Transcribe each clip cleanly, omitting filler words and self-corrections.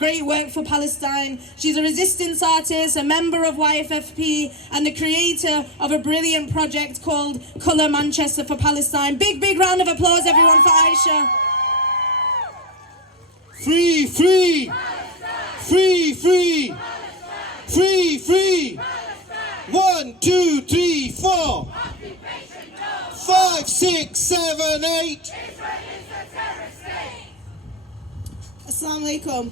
great work for Palestine. She's a resistance artist, a member of YFFP, and the creator of a brilliant project called Colour Manchester for Palestine. Big round of applause, everyone, for Aisha. Free, free! Free, free! Free, free! 1, 2, 3, 4. 5, 6, 7, 8. Assalamu alaikum.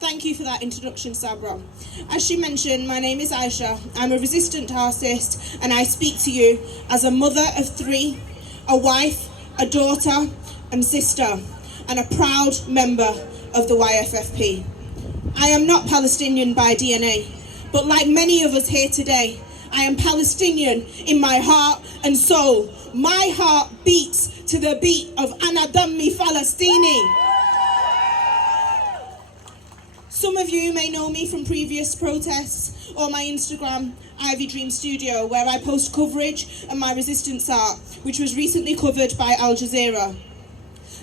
Thank you for that introduction, Sabra. As she mentioned, my name is Aisha. I'm a resistant artist, and I speak to you as a mother of 3, a wife, a daughter and sister, and a proud member of the YFFP. I am not Palestinian by DNA, but like many of us here today, I am Palestinian in my heart and soul. My heart beats to the beat of Ana Dammi Falastini. Some of you may know me from previous protests or my Instagram, Ivy Dream Studio, where I post coverage of my resistance art, which was recently covered by Al Jazeera.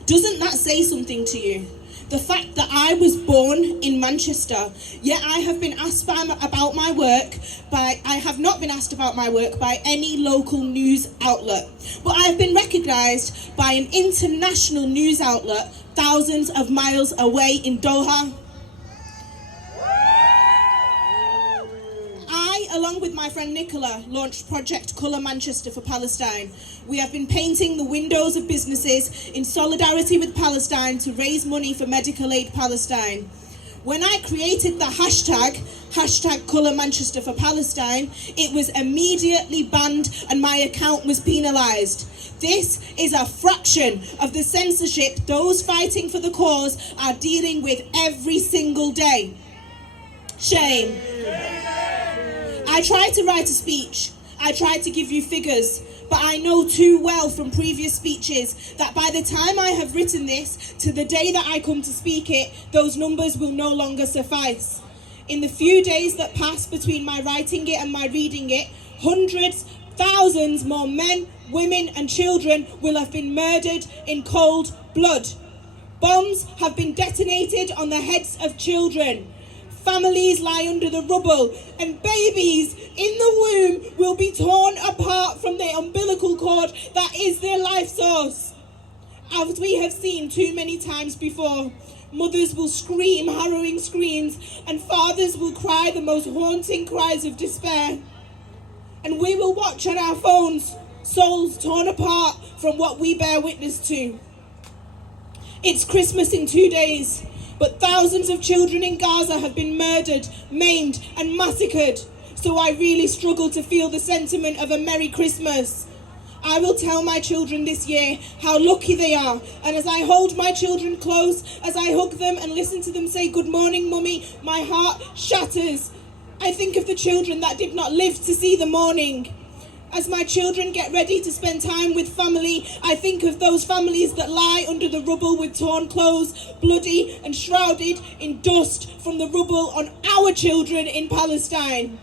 Doesn't that say something to you? The fact that I was born in Manchester, yet I have been asked about my work I have not been asked about my work by any local news outlet, but I have been recognised by an international news outlet thousands of miles away in Doha. Along with my friend Nicola, launched Project Colour Manchester for Palestine. We have been painting the windows of businesses in solidarity with Palestine to raise money for Medical Aid Palestine. When I created the hashtag Colour Manchester for Palestine, it was immediately banned and my account was penalised. This is a fraction of the censorship those fighting for the cause are dealing with every single day. Shame. I tried to write a speech, I tried to give you figures, but I know too well from previous speeches that by the time I have written this to the day that I come to speak it, those numbers will no longer suffice. In the few days that pass between my writing it and my reading it, hundreds, thousands more men, women and children will have been murdered in cold blood. Bombs have been detonated on the heads of children. Families lie under the rubble, and babies in the womb will be torn apart from the umbilical cord that is their life source. As we have seen too many times before, mothers will scream harrowing screams, and fathers will cry the most haunting cries of despair. And we will watch on our phones, souls torn apart from what we bear witness to. It's Christmas in 2 days. But thousands of children in Gaza have been murdered, maimed and massacred. So I really struggle to feel the sentiment of a Merry Christmas. I will tell my children this year how lucky they are. And as I hold my children close, as I hug them and listen to them say, "Good morning, Mummy," my heart shatters. I think of the children that did not live to see the morning. As my children get ready to spend time with family, I think of those families that lie under the rubble with torn clothes, bloody and shrouded in dust from the rubble on our children in Palestine.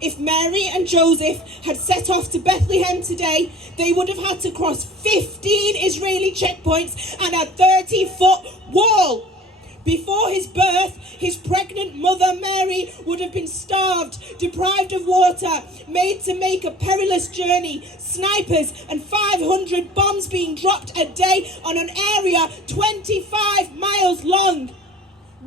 If Mary and Joseph had set off to Bethlehem today, they would have had to cross 15 Israeli checkpoints and a 30-foot wall. Before his birth, his pregnant mother Mary would have been starved, deprived of water, made to make a perilous journey, snipers and 500 bombs being dropped a day on an area 25 miles long.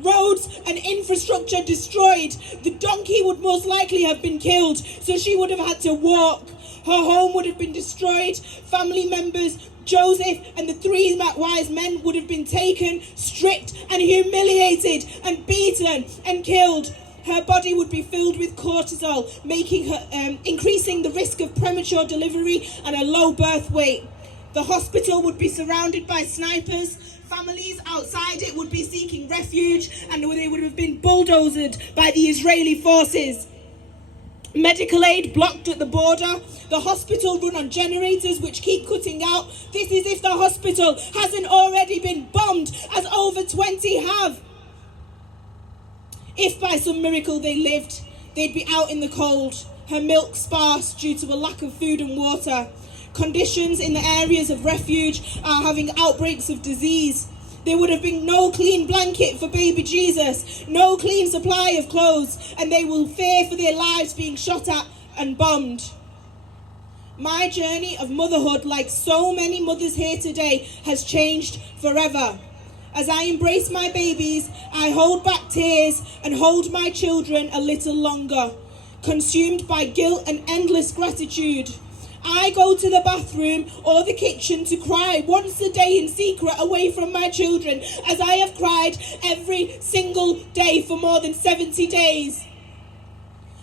Roads and infrastructure destroyed. The donkey would most likely have been killed, so she would have had to walk. Her home would have been destroyed. Family members, Joseph and the 3 wise men would have been taken, stripped and humiliated and beaten and killed. Her body would be filled with cortisol, making her increasing the risk of premature delivery and a low birth weight. The hospital would be surrounded by snipers. Families outside it would be seeking refuge, and they would have been bulldozed by the Israeli forces. Medical aid blocked at the border. The hospital run on generators which keep cutting out. This is if the hospital hasn't already been bombed, as over 20 have. If by some miracle they lived, they'd be out in the cold, her milk sparse due to a lack of food and water. Conditions in the areas of refuge are having outbreaks of disease. there would have been no clean blanket for baby Jesus, no clean supply of clothes, and they will fear for their lives being shot at and bombed. My journey of motherhood, like so many mothers here today, has changed forever. As I embrace my babies, I hold back tears and hold my children a little longer, consumed by guilt and endless gratitude. I go to the bathroom or the kitchen to cry once a day in secret away from my children, as I have cried every single day for more than 70 days.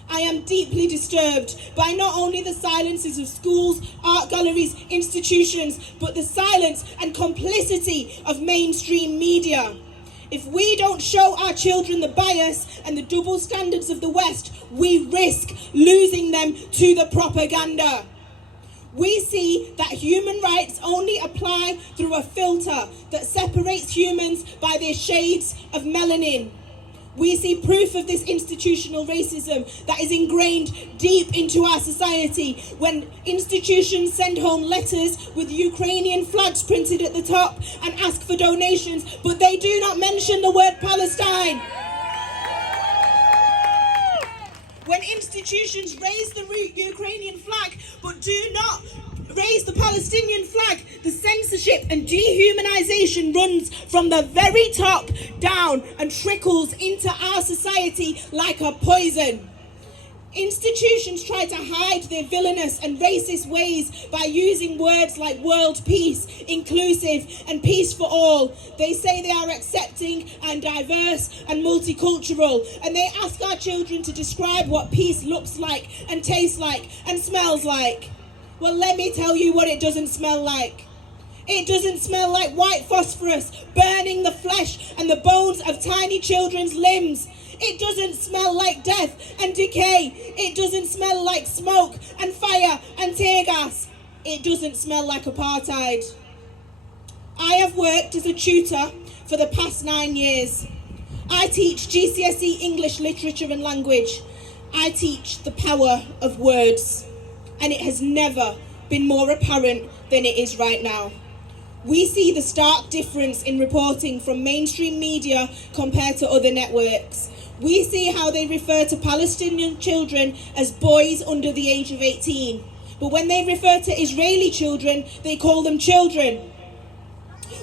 I am deeply disturbed by not only the silences of schools, art galleries, institutions, but the silence and complicity of mainstream media. If we don't show our children the bias and the double standards of the West, we risk losing them to the propaganda. We see that human rights only apply through a filter that separates humans by their shades of melanin. We see proof of this institutional racism that is ingrained deep into our society when institutions send home letters with Ukrainian flags printed at the top and ask for donations, but they do not mention the word Palestine. When institutions raise the Ukrainian flag but do not raise the Palestinian flag, the censorship and dehumanization runs from the very top down and trickles into our society like a poison. Institutions try to hide their villainous and racist ways by using words like world peace, inclusive and peace for all. They say they are accepting and diverse and multicultural, and they ask our children to describe what peace looks like and tastes like and smells like. Well, let me tell you what it doesn't smell like. It doesn't smell like white phosphorus burning the flesh and the bones of tiny children's limbs. It doesn't smell like death and decay. It doesn't smell like smoke and fire and tear gas. It doesn't smell like apartheid. I have worked as a tutor for the past 9 years. I teach GCSE English Literature and Language. I teach the power of words. And it has never been more apparent than it is right now. We see the stark difference in reporting from mainstream media compared to other networks. We see how they refer to Palestinian children as boys under the age of 18. But when they refer to Israeli children, they call them children.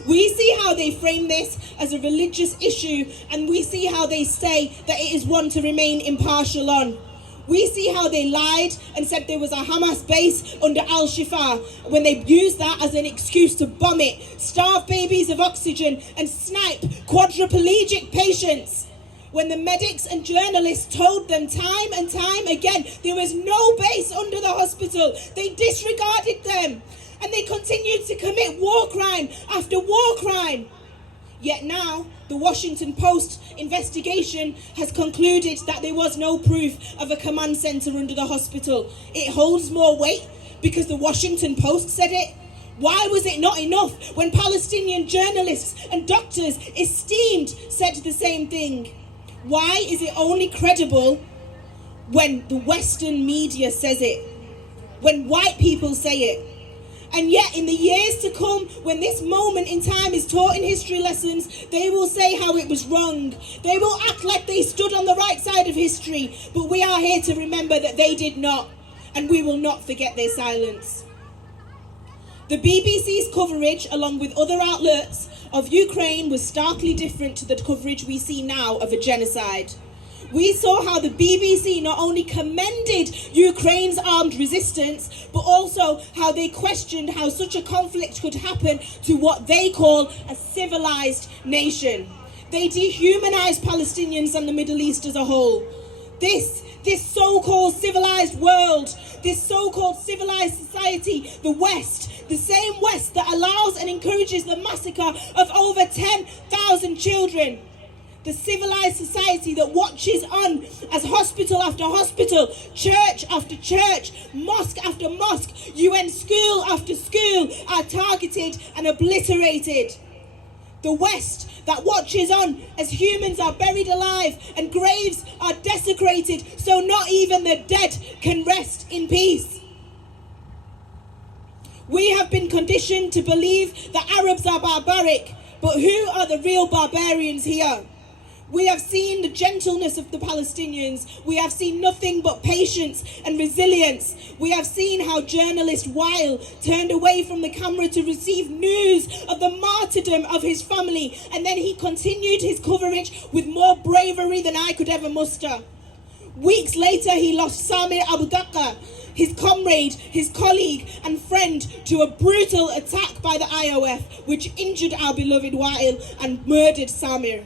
We see how they frame this as a religious issue, and we see how they say that it is one to remain impartial on. We see how they lied and said there was a Hamas base under Al-Shifa when they used that as an excuse to bomb it, starve babies of oxygen and snipe quadriplegic patients. When the medics and journalists told them time and time again there was no base under the hospital, they disregarded them and they continued to commit war crime after war crime. Yet now, the Washington Post investigation has concluded that there was no proof of a command center under the hospital. It holds more weight because the Washington Post said it. Why was it not enough when Palestinian journalists and doctors esteemed said the same thing? Why is it only credible when the Western media says it, when white people say it? And yet, in the years to come, when this moment in time is taught in history lessons, they will say how it was wrong. They will act like they stood on the right side of history. But we are here to remember that they did not. And we will not forget their silence. The BBC's coverage, along with other outlets of Ukraine, was starkly different to the coverage we see now of a genocide. We saw how the BBC not only commended Ukraine's armed resistance, but also how they questioned how such a conflict could happen to what they call a civilized nation. They dehumanized Palestinians and the Middle East as a whole. This so-called civilized world, this so-called civilized society, the West, the same West that allows and encourages the massacre of over 10,000 children. The civilized society that watches on as hospital after hospital, church after church, mosque after mosque, UN school after school are targeted and obliterated. The West that watches on as humans are buried alive and graves are desecrated so not even the dead can rest in peace. We have been conditioned to believe that Arabs are barbaric, But who are the real barbarians here? We have seen the gentleness of the Palestinians. We have seen nothing but patience and resilience. We have seen how journalist Weil turned away from the camera to receive news of the martyrdom of his family, and then he continued his coverage with more bravery than I could ever muster. Weeks later, he lost Samir Abu Daqqa, his comrade, his colleague and friend, to a brutal attack by the IOF, which injured our beloved Weil and murdered Samir.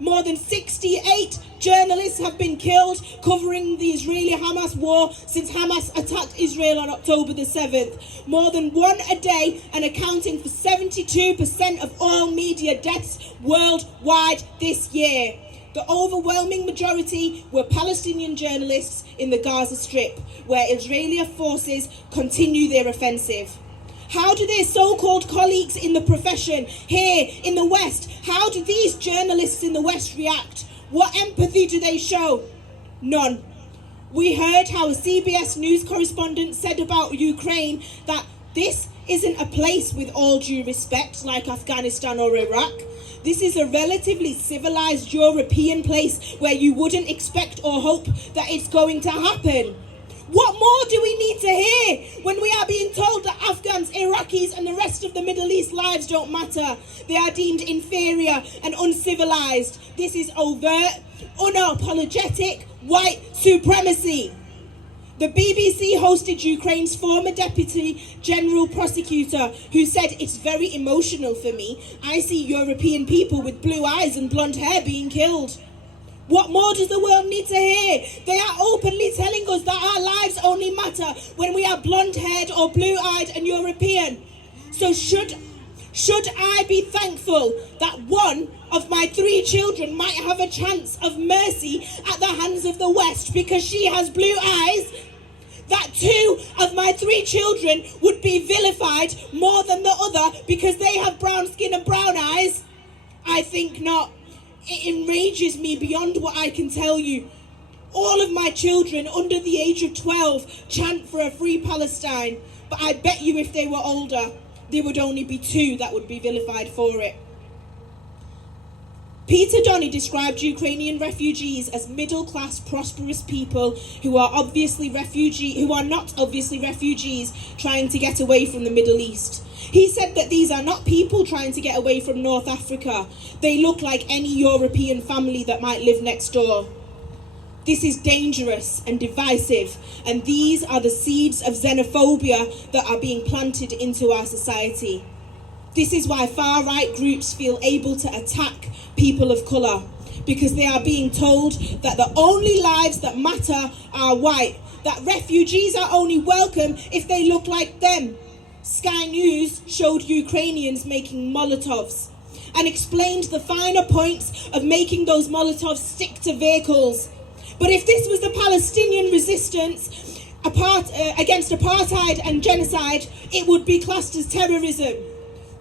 More than 68 journalists have been killed covering the Israeli-Hamas war since Hamas attacked Israel on October the 7th. More than one a day, and accounting for 72% of all media deaths worldwide this year. The overwhelming majority were Palestinian journalists in the Gaza Strip, where Israeli forces continue their offensive. How do their so-called colleagues in the profession here in the West, how do these journalists in the West react? What empathy do they show? None. We heard how a CBS news correspondent said about Ukraine that this isn't a place with all due respect like Afghanistan or Iraq. This is a relatively civilized European place where you wouldn't expect or hope that it's going to happen. What more do we need to hear when we are being told that Afghans, Iraqis and the rest of the Middle East lives don't matter? They are deemed inferior and uncivilized. This is overt, unapologetic white supremacy. The BBC hosted Ukraine's former Deputy General Prosecutor, who said, "It's very emotional for me. I see European people with blue eyes and blonde hair being killed." What more does the world need to hear? They are openly telling us that our lives only matter when we are blonde-haired or blue-eyed and European. So should I be thankful that one of my 3 children might have a chance of mercy at the hands of the West because she has blue eyes? That 2 of my 3 children would be vilified more than the other because they have brown skin and brown eyes? I think not. It enrages me beyond what I can tell you. All of my children under the age of 12 chant for a free Palestine, but I bet you if they were older, there would only be 2 that would be vilified for it. Peter Donny described Ukrainian refugees as middle-class, prosperous people who are not obviously refugees trying to get away from the Middle East. He said that these are not people trying to get away from North Africa. They look like any European family that might live next door. This is dangerous and divisive, and these are the seeds of xenophobia that are being planted into our society. This is why far-right groups feel able to attack people of colour, because they are being told that the only lives that matter are white, that refugees are only welcome if they look like them. Sky News showed Ukrainians making Molotovs and explained the finer points of making those Molotovs stick to vehicles. But if this was the Palestinian resistance against apartheid and genocide, it would be classed as terrorism.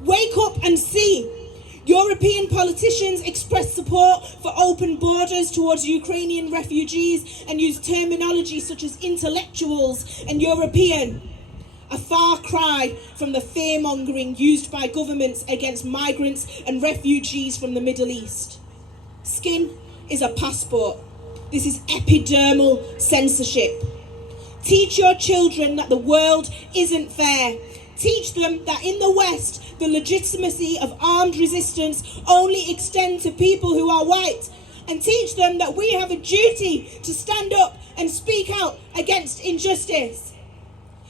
Wake up and see. European politicians express support for open borders towards Ukrainian refugees and use terminology such as intellectuals and European. A far cry from the fear-mongering used by governments against migrants and refugees from the Middle East. Skin is a passport. This is epidermal censorship. Teach your children that the world isn't fair. Teach them that in the West, the legitimacy of armed resistance only extends to people who are white. And teach them that we have a duty to stand up and speak out against injustice.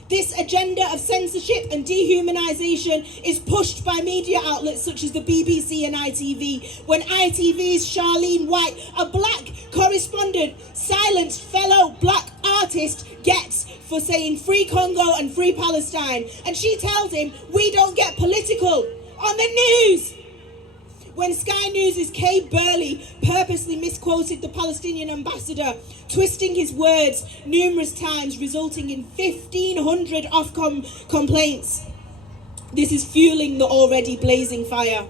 This agenda of censorship and dehumanization is pushed by media outlets such as the BBC and ITV. When ITV's Charlene White, a black correspondent, silenced fellow black artist Gets for saying free Congo and free Palestine. And she tells him, we don't get political on the news. When Sky News' Kay Burley purposely misquoted the Palestinian ambassador, twisting his words numerous times, resulting in 1,500 Ofcom complaints. This is fueling the already blazing fire.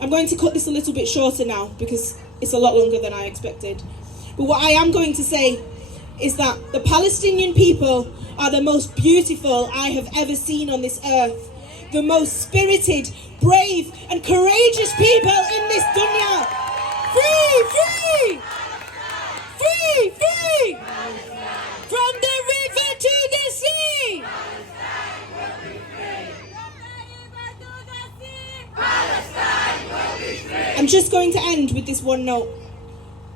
I'm going to cut this a little bit shorter now because it's a lot longer than I expected. But what I am going to say is that the Palestinian people are the most beautiful I have ever seen on this earth. the most spirited, brave and courageous people in this dunya. Free, free! Free, free! From the river to the sea! I'm just going to end with this one note.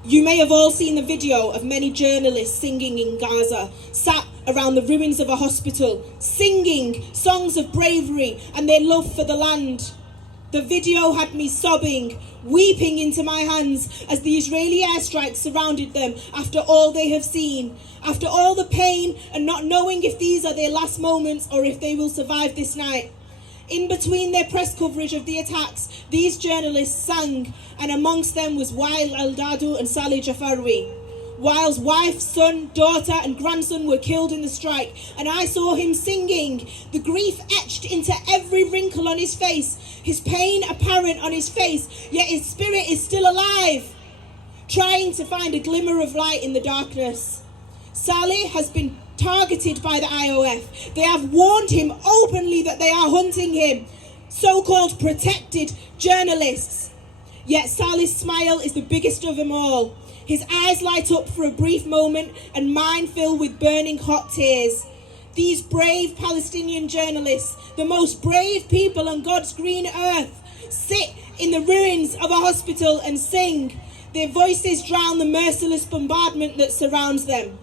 You may have all seen the video of many journalists singing in Gaza, sat around the ruins of a hospital, singing songs of bravery and their love for the land. The video had me sobbing, weeping into my hands as the Israeli airstrikes surrounded them after all they have seen, after all the pain and not knowing if these are their last moments or if they will survive this night. In between their press coverage of the attacks, these journalists sang, and amongst them was Wael Eldadou and Saleh Jafarwi. Wael's wife, son, daughter and grandson were killed in the strike, and I saw him singing, the grief etched into every wrinkle on his face, his pain apparent on his face, yet his spirit is still alive, trying to find a glimmer of light in the darkness. Saleh has been targeted by the IOF. They have warned him openly that they are hunting him, so-called protected journalists. Yet Saleh's smile is the biggest of them all. His eyes light up for a brief moment and mine fill with burning hot tears. These brave Palestinian journalists, the most brave people on God's green earth, sit in the ruins of a hospital and sing. Their voices drown the merciless bombardment that surrounds them.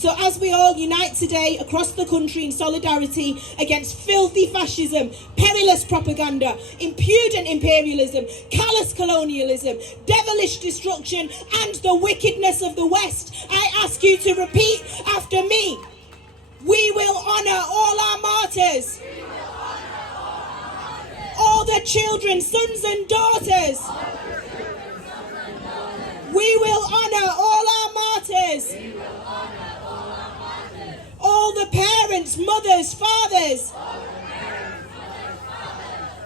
So as we all unite today across the country in solidarity against filthy fascism, perilous propaganda, impudent imperialism, callous colonialism, devilish destruction and the wickedness of the West, I ask you to repeat after me. We will honour all our martyrs. All the children, sons and daughters. We will honour all our martyrs. All the parents, mothers, fathers.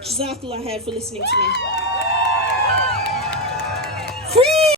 Jazakallah khair for listening to me.